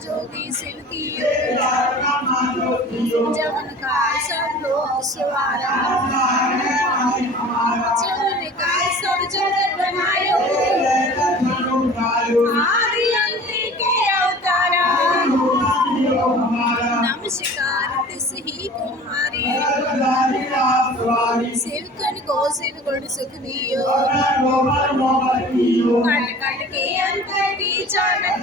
जोगी सिल की जवन काल सब लोग सवारा काल सब जगत बनायो। आदि अंत के अवतारा। नमस्कार, तिस ही तुम्हारी। सेवकन को शिव गुण सुख दियो। कट कट के अंतर की जानत।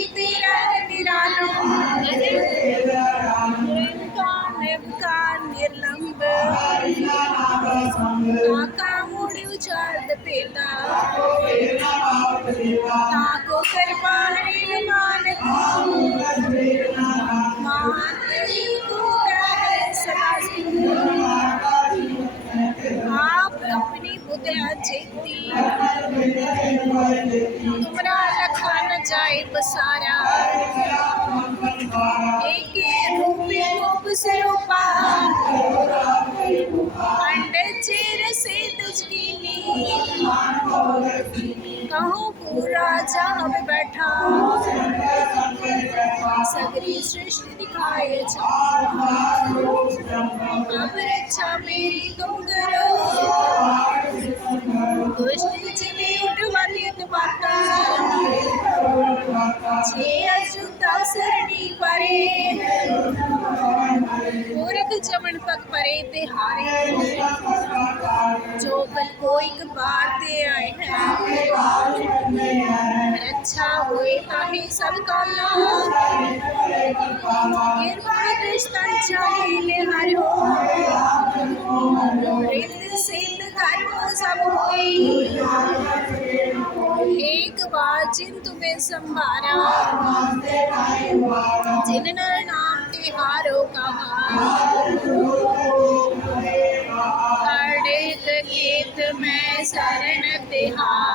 काका मुड़ी उचार्द पेटा ताको कर पाहरी मान मातरी आप अपनी बुद्धिया चेती तुमरा लखा जाए बसारा। स्वरूपा अंड चेर से तुझकी कहूँ पूरा जब बैठा सगरी सृष्टि दिखाए अब रक्षा मेरी तुम जमन पग परे ते हारे जो कल को एक बार ते आए हैं। अच्छा हुए ताहे सब काला निर्वाण रिश्ता चाहिए हरो रित सिद्ध कर्म सब होई एक बार जिन तुम्हें संभारा, जिन नर तिहारो कहा। गीत में शरण तिहारी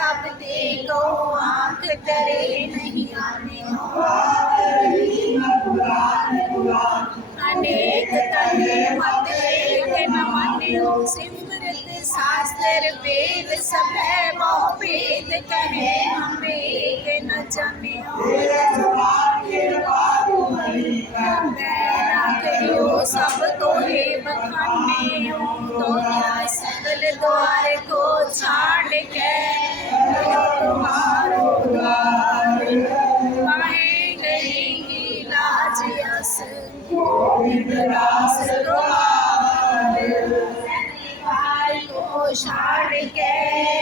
तुमरे तब ते को आँख तरे नहीं आने अनेक तने मत एक न मान्यो सिमरत शास्त्र वेद सब है मोह वेद कहे हम एक न जाने बैरा Shabbat Shalom.